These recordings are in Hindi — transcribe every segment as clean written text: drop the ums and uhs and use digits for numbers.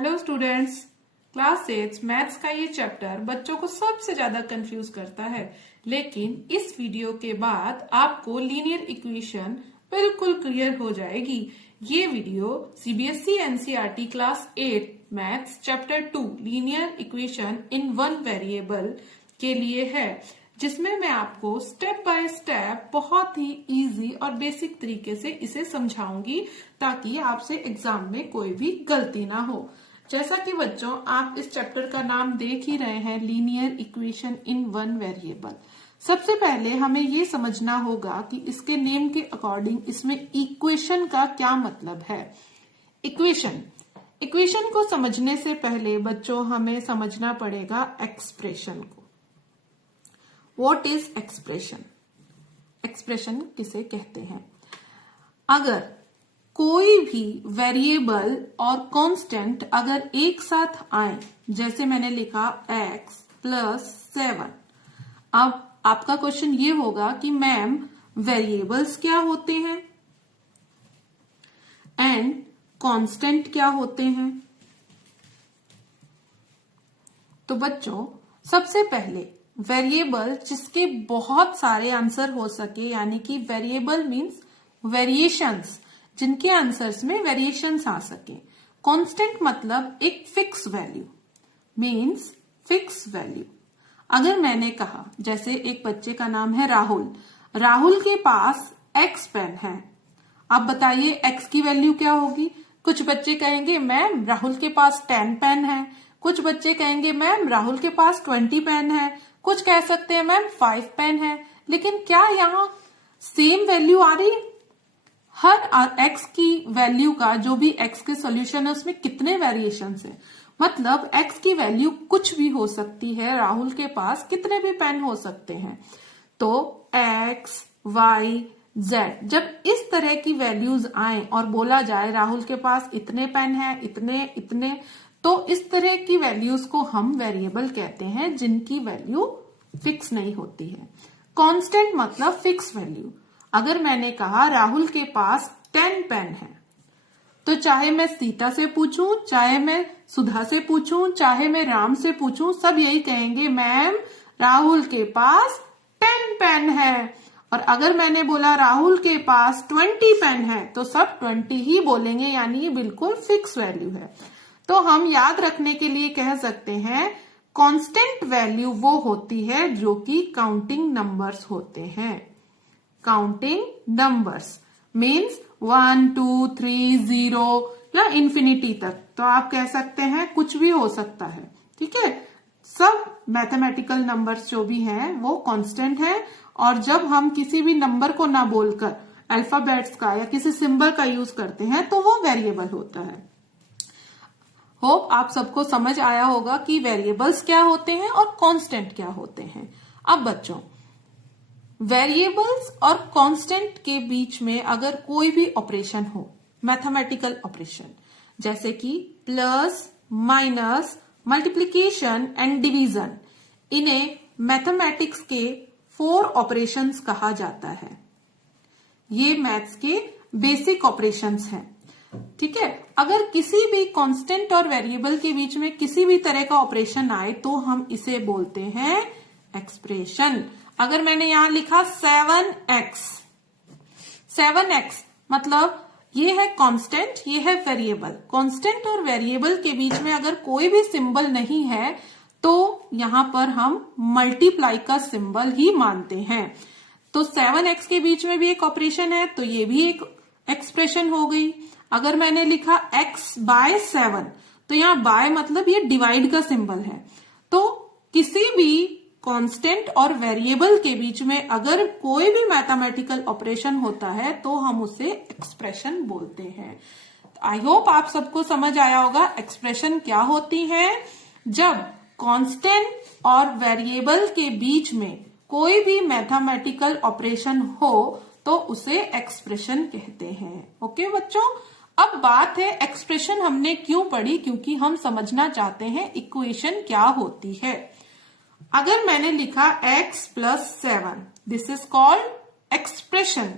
हेलो स्टूडेंट्स, क्लास 8 मैथ्स का ये चैप्टर बच्चों को सबसे ज्यादा कंफ्यूज करता है। लेकिन इस वीडियो के बाद आपको लीनियर इक्वेशन बिल्कुल क्लियर हो जाएगी। ये video CBSE NCERT class 8 maths chapter 2 linear equation in one variable के लिए है, जिसमें मैं आपको स्टेप बाय स्टेप बहुत ही इजी और बेसिक तरीके से इसे समझाऊंगी ताकि आपसे एग्जाम में कोई भी गलती ना हो। जैसा कि बच्चों आप इस चैप्टर का नाम देख ही रहे हैं, linear equation in one variable. सबसे पहले हमें ये समझना होगा कि इसके नेम के अकॉर्डिंग इसमें इक्वेशन का क्या मतलब है। इक्वेशन को समझने से पहले बच्चों हमें समझना पड़ेगा एक्सप्रेशन को। What is expression? एक्सप्रेशन किसे कहते हैं? अगर कोई भी वेरिएबल और कांस्टेंट अगर एक साथ आए, जैसे मैंने लिखा x प्लस 7। अब आपका क्वेश्चन ये होगा कि मैम वेरिएबल्स क्या होते हैं एंड कांस्टेंट क्या होते हैं? तो बच्चों सबसे पहले वेरिएबल जिसके बहुत सारे आंसर हो सके, यानी कि वेरिएबल मीन्स वेरिएशंस, जिनके आंसर्स में वेरिएशंस आ सके। कांस्टेंट मतलब एक fix value, means fix value. अगर मैंने कहा जैसे एक बच्चे का नाम है राहुल के पास x पेन है, आप बताइए x की वैल्यू क्या होगी? कुछ बच्चे कहेंगे मैम राहुल के पास 10 पेन है, कुछ बच्चे कहेंगे मैम राहुल के पास 20 पेन है, कुछ कह सकते हैं मैम 5 पेन है। लेकिन क्या यहाँ सेम वैल्यू आ रही है? हर x की वैल्यू का जो भी x के सॉल्यूशन है उसमें कितने वेरिएशंस है, मतलब x की वैल्यू कुछ भी हो सकती है। राहुल के पास कितने भी पेन हो सकते हैं। तो x, y, z, जब इस तरह की वैल्यूज आए और बोला जाए राहुल के पास इतने पेन है, इतने, तो इस तरह की वैल्यूज को हम वेरिएबल कहते हैं जिनकी वैल्यू फिक्स नहीं होती है। कांस्टेंट मतलब फिक्स वैल्यू। अगर मैंने कहा राहुल के पास 10 पेन है, तो चाहे मैं सीता से पूछूं, चाहे मैं सुधा से पूछूं, चाहे मैं राम से पूछूं, सब यही कहेंगे मैम राहुल के पास 10 पेन है। और अगर मैंने बोला राहुल के पास 20 पेन है, तो सब 20 ही बोलेंगे, यानी ये बिल्कुल फिक्स वैल्यू है। तो हम याद रखने के लिए कह सकते हैं कांस्टेंट वैल्यू वो होती है जो कि काउंटिंग नंबर्स होते हैं। काउंटिंग नंबर्स मीन्स 1, 2, 3, 0 या इंफिनिटी तक। तो आप कह सकते हैं कुछ भी हो सकता है, ठीक है। सब मैथमेटिकल नंबर्स जो भी हैं वो कांस्टेंट है। और जब हम किसी भी नंबर को ना बोलकर अल्फाबेट्स का या किसी सिंबल का यूज करते हैं तो वो वेरिएबल होता है। होप आप सबको समझ आया होगा कि वेरिएबल्स क्या होते हैं और कांस्टेंट क्या होते हैं। अब बच्चों वेरिएबल्स और कांस्टेंट के बीच में अगर कोई भी ऑपरेशन हो, मैथमेटिकल ऑपरेशन, जैसे कि plus, minus, multiplication and division, इन्हें मैथमेटिक्स के 4 ऑपरेशंस कहा जाता है। ये मैथ्स के बेसिक ऑपरेशंस हैं, ठीक है। अगर किसी भी कांस्टेंट और वेरिएबल के बीच में किसी भी तरह का ऑपरेशन आए तो हम इसे बोलते हैं एक्सप्रेशन। अगर मैंने यहां लिखा 7x मतलब ये है कांस्टेंट, ये है वेरिएबल। कांस्टेंट और वेरिएबल के बीच में अगर कोई भी सिंबल नहीं है तो यहां पर हम मल्टीप्लाई का सिंबल ही मानते हैं। तो 7x के बीच में भी एक ऑपरेशन है, तो ये भी एक एक्सप्रेशन हो गई। अगर मैंने लिखा x बाय 7, तो यहाँ बाय मतलब ये डिवाइड का सिंबल है। तो किसी भी कांस्टेंट और वेरिएबल के बीच में अगर कोई भी मैथमेटिकल ऑपरेशन होता है तो हम उसे एक्सप्रेशन बोलते हैं। आई होप आप सबको समझ आया होगा एक्सप्रेशन क्या होती है। जब कांस्टेंट और वेरिएबल के बीच में कोई भी मैथमेटिकल ऑपरेशन हो तो उसे एक्सप्रेशन कहते हैं। ओके बच्चों, अब बात है एक्सप्रेशन हमने क्यों पढ़ी, क्योंकि हम समझना चाहते हैं इक्वेशन क्या होती है। अगर मैंने लिखा x plus 7, this is called expression,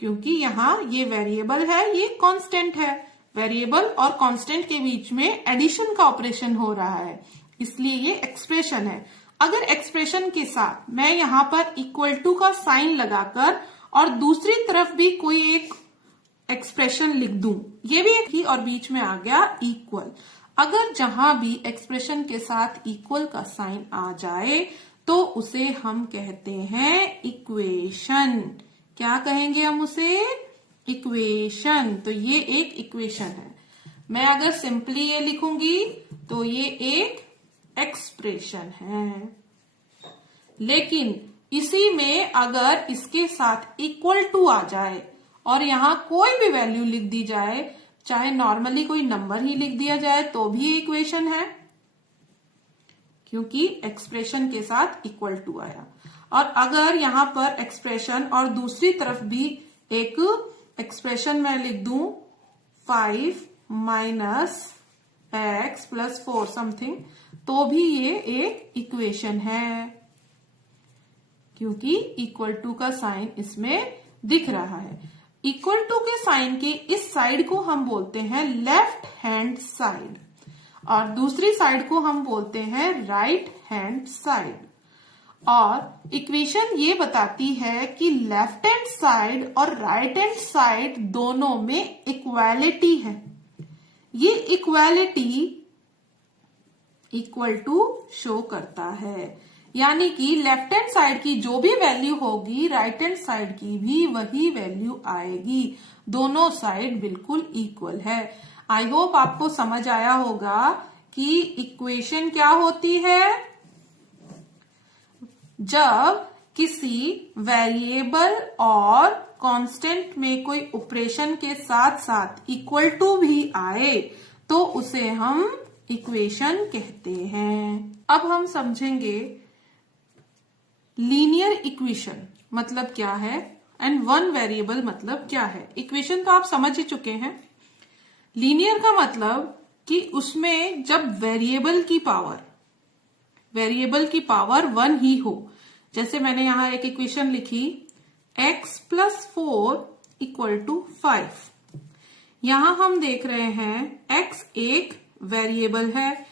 क्योंकि यहां ये वेरिएबल है, ये कांस्टेंट है। वेरिएबल और कांस्टेंट के बीच में एडिशन का ऑपरेशन हो रहा है, इसलिए ये एक्सप्रेशन है। अगर एक्सप्रेशन के साथ मैं यहां पर इक्वल टू का साइन लगाकर और दूसरी तरफ भी कोई एक एक्सप्रेशन लिख दूं, ये भी एक ही और बीच में आ गया इक्वल। अगर जहां भी एक्सप्रेशन के साथ इक्वल का साइन आ जाए तो उसे हम कहते हैं इक्वेशन। क्या कहेंगे हम उसे? इक्वेशन। तो ये एक इक्वेशन है। मैं अगर सिंपली ये लिखूंगी तो ये एक एक्सप्रेशन है। लेकिन इसी में अगर इसके साथ इक्वल टू आ जाए और यहां कोई भी वैल्यू लिख दी जाए, चाहे नॉर्मली कोई नंबर ही लिख दिया जाए तो भी इक्वेशन है, क्योंकि एक्सप्रेशन के साथ इक्वल टू आया। और अगर यहां पर एक्सप्रेशन और दूसरी तरफ भी एक एक्सप्रेशन मैं लिख दूं 5 माइनस एक्स प्लस 4 समथिंग, तो भी ये एक इक्वेशन है, क्योंकि इक्वल टू का साइन इसमें दिख रहा है। इक्वल टू के साइन के इस साइड को हम बोलते हैं लेफ्ट हैंड साइड और दूसरी साइड को हम बोलते हैं राइट हैंड साइड। और इक्वेशन ये बताती है कि लेफ्ट हैंड साइड और राइट हैंड साइड दोनों में इक्वालिटी है। ये इक्वालिटी इक्वल टू शो करता है, यानी कि लेफ्ट हैंड साइड की जो भी वैल्यू होगी राइट हैंड साइड की भी वही वैल्यू आएगी। दोनों साइड बिल्कुल इक्वल है। आई होप आपको समझ आया होगा कि इक्वेशन क्या होती है। जब किसी वेरिएबल और कांस्टेंट में कोई ऑपरेशन के साथ साथ इक्वल टू भी आए तो उसे हम इक्वेशन कहते हैं। अब हम समझेंगे लीनियर इक्वेशन मतलब क्या है एंड वन वेरिएबल मतलब क्या है। इक्वेशन तो आप समझ ही चुके हैं। लीनियर का मतलब कि उसमें जब वेरिएबल की पावर 1 ही हो। जैसे मैंने यहां एक इक्वेशन लिखी x प्लस 4 इक्वल टू 5। यहां हम देख रहे हैं x एक वेरिएबल है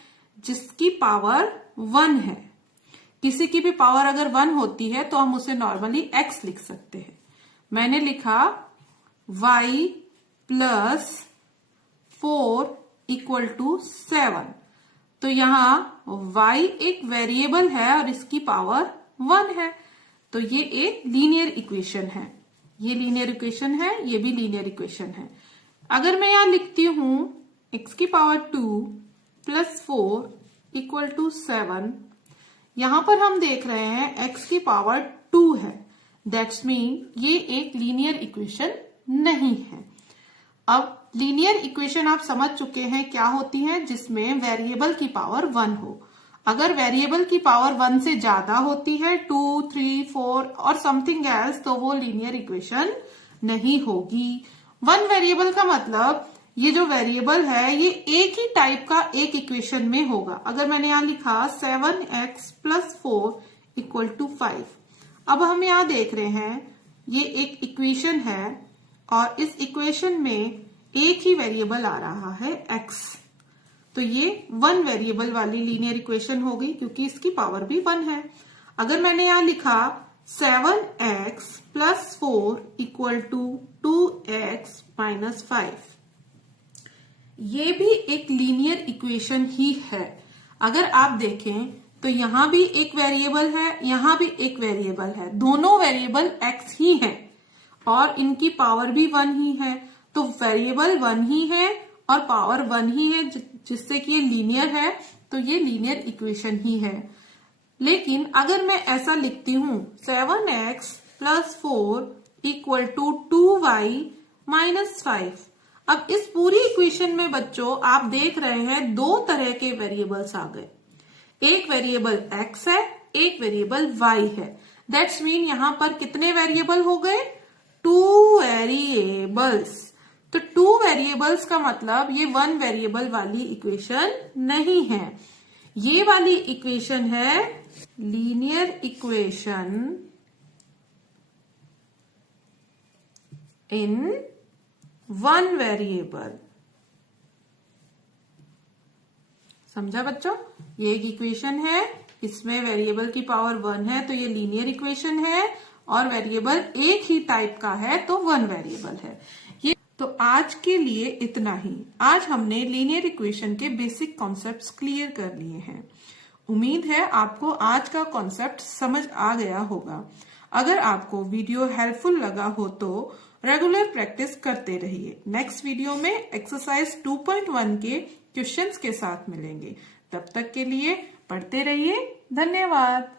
जिसकी पावर 1 है। किसी की भी पावर अगर 1 होती है तो हम उसे नॉर्मली x लिख सकते हैं। मैंने लिखा y प्लस 4 इक्वल टू 7। तो यहां y एक वेरिएबल है और इसकी पावर 1 है, तो ये एक लीनियर इक्वेशन है। ये लीनियर इक्वेशन है, ये भी लीनियर इक्वेशन है। अगर मैं यहां लिखती हूं x की पावर 2 प्लस 4 इक्वल टू 7, यहां पर हम देख रहे हैं x की पावर 2 है। दैट्स मीन ये एक लीनियर इक्वेशन नहीं है। अब लीनियर इक्वेशन आप समझ चुके हैं क्या होती है, जिसमें वेरिएबल की पावर 1 हो। अगर वेरिएबल की पावर 1 से ज्यादा होती है 2, 3, 4 और समथिंग एल्स, तो वो लीनियर इक्वेशन नहीं होगी। 1 वेरिएबल का मतलब ये जो वेरिएबल है ये एक ही टाइप का एक इक्वेशन में होगा। अगर मैंने यहां लिखा 7x प्लस 4 इक्वल टू 5, अब हम यहां देख रहे हैं ये एक इक्वेशन है और इस इक्वेशन में एक ही वेरिएबल आ रहा है x, तो ये 1 वेरिएबल वाली लीनियर इक्वेशन हो गई क्योंकि इसकी पावर भी 1 है। अगर मैंने यहां लिखा 7x plus 4 equal to 2x minus 5, ये भी एक लीनियर इक्वेशन ही है। अगर आप देखें तो यहां भी एक वेरिएबल है, यहां भी एक वेरिएबल है, दोनों वेरिएबल x ही हैं और इनकी पावर भी 1 ही है। तो वेरिएबल 1 ही है और पावर 1 ही है, जिससे कि ये लीनियर है, तो ये लीनियर इक्वेशन ही है। लेकिन अगर मैं ऐसा लिखती हूं 7x plus 4 equal to 2y minus 5, अब इस पूरी इक्वेशन में बच्चों आप देख रहे हैं 2 तरह के वेरिएबल्स आ गए। एक वेरिएबल x है, एक वेरिएबल y है। दैट्स मीन यहां पर कितने वेरिएबल हो गए? 2 वेरिएबल्स। तो 2 वेरिएबल्स का मतलब ये 1 वेरिएबल वाली इक्वेशन नहीं है। ये वाली इक्वेशन है लीनियर इक्वेशन इन 1 वेरिएबल। समझा बच्चों? ये एक इक्वेशन है, इसमें वेरिएबल की पावर 1 है तो ये लीनियर इक्वेशन है, और वेरिएबल एक ही टाइप का है तो 1 वेरिएबल है। ये तो आज के लिए इतना ही। आज हमने लीनियर इक्वेशन के बेसिक कॉन्सेप्ट्स क्लियर कर लिए हैं। उम्मीद है आपको आज का कॉन्सेप्ट समझ आ गया होगा। अगर आपको वीडियो हेल्पफुल लगा हो तो रेगुलर प्रैक्टिस करते रहिए। नेक्स्ट वीडियो में एक्सरसाइज 2.1 के क्वेश्चंस के साथ मिलेंगे। तब तक के लिए पढ़ते रहिए। धन्यवाद।